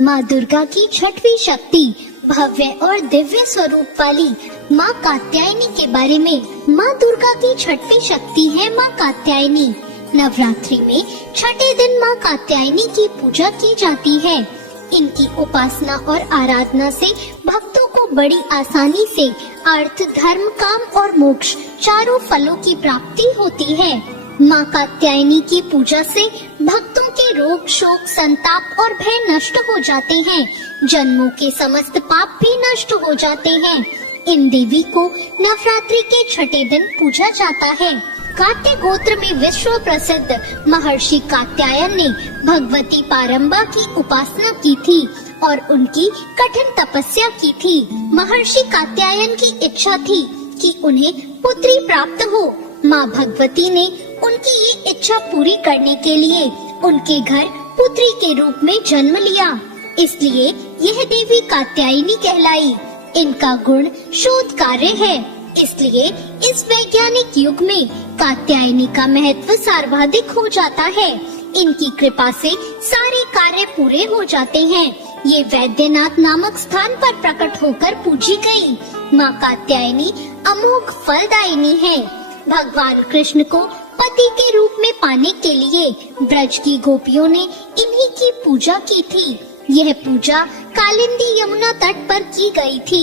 माँ दुर्गा की छठवीं शक्ति भव्य और दिव्य स्वरूप वाली माँ कात्यायनी के बारे में। माँ दुर्गा की छठवीं शक्ति है माँ कात्यायनी। नवरात्रि में छठे दिन माँ कात्यायनी की पूजा की जाती है। इनकी उपासना और आराधना से भक्तों को बड़ी आसानी से अर्थ, धर्म, काम और मोक्ष चारों फलों की प्राप्ति होती है। माँ कात्यायनी की पूजा से भक्तों के रोग, शोक, संताप और भय नष्ट हो जाते हैं। जन्मों के समस्त पाप भी नष्ट हो जाते हैं। इन देवी को नवरात्रि के छठे दिन पूजा जाता है। कात्य गोत्र में विश्व प्रसिद्ध महर्षि कात्यायन ने भगवती पारंबा की उपासना की थी और उनकी कठिन तपस्या की थी। महर्षि कात्यायन की इच्छा थी कि उन्हें पुत्री प्राप्त हो। माँ भगवती ने उनकी ये इच्छा पूरी करने के लिए उनके घर पुत्री के रूप में जन्म लिया। इसलिए यह देवी कात्यायनी कहलाई। इनका गुण शोध कार्य है, इसलिए इस वैज्ञानिक युग में कात्यायनी का महत्व सर्वाधिक हो जाता है। इनकी कृपा से सारे कार्य पूरे हो जाते हैं। ये वैद्यनाथ नामक स्थान पर प्रकट होकर पूजी गई। माँ कात्यायनी अमोघ फलदायिनी है। भगवान कृष्ण को पति के रूप में पाने के लिए ब्रज की गोपियों ने इन्हीं की पूजा की थी। यह पूजा कालिंदी यमुना तट पर की गई थी,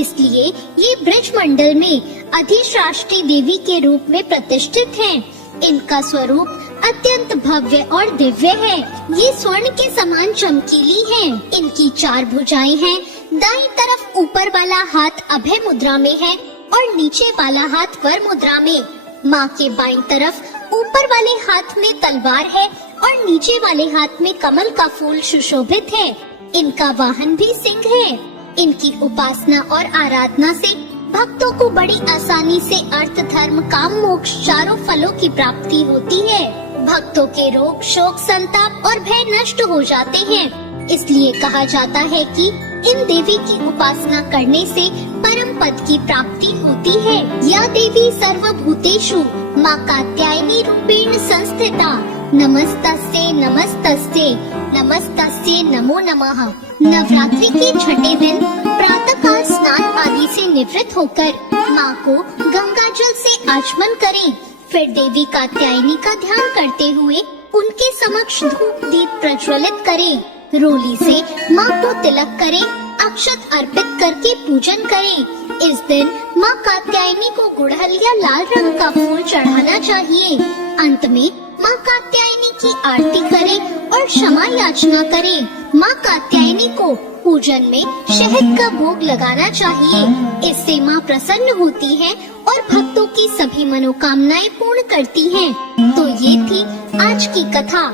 इसलिए ये ब्रज मंडल में अधिष्ठात्री देवी के रूप में प्रतिष्ठित हैं। इनका स्वरूप अत्यंत भव्य और दिव्य है। ये स्वर्ण के समान चमकीली हैं। इनकी 4 भुजाएं हैं। दाईं तरफ ऊपर वाला हाथ अभय मुद्रा में है और नीचे वाला हाथ वर मुद्रा में। माँ के बाईं तरफ ऊपर वाले हाथ में तलवार है और नीचे वाले हाथ में कमल का फूल सुशोभित है। इनका वाहन भी सिंह है। इनकी उपासना और आराधना से भक्तों को बड़ी आसानी से अर्थ, धर्म, काम, मोक्ष चारों फलों की प्राप्ति होती है। भक्तों के रोग, शोक, संताप और भय नष्ट हो जाते हैं। इसलिए कहा जाता है कि इन देवी की उपासना करने से परम पद की प्राप्ति होती है। या देवी सर्वभूतेषु माँ कात्यायनी रूपेण संस्थिता। नमस्तस्यै नमस्तस्यै नमस्तस्यै नमो नमः। नवरात्रि के छठे दिन प्रातःकाल स्नान आदि से निवृत्त होकर माँ को गंगा जल से आचमन करें। फिर देवी कात्यायनी का ध्यान करते हुए उनके समक्ष धूप दीप प्रज्वलित करें। रोली से माँ को तिलक करें। अक्षत अर्पित करके पूजन करें। इस दिन माँ कात्यायनी को गुड़हल या लाल रंग का फूल चढ़ाना चाहिए। अंत में माँ कात्यायनी की आरती करें और क्षमा याचना करें। माँ कात्यायनी को पूजन में शहद का भोग लगाना चाहिए। इससे माँ प्रसन्न होती है और भक्तों की सभी मनोकामनाएं पूर्ण करती हैं। तो ये थी आज की कथा।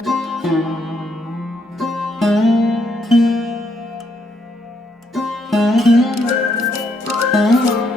Thank you.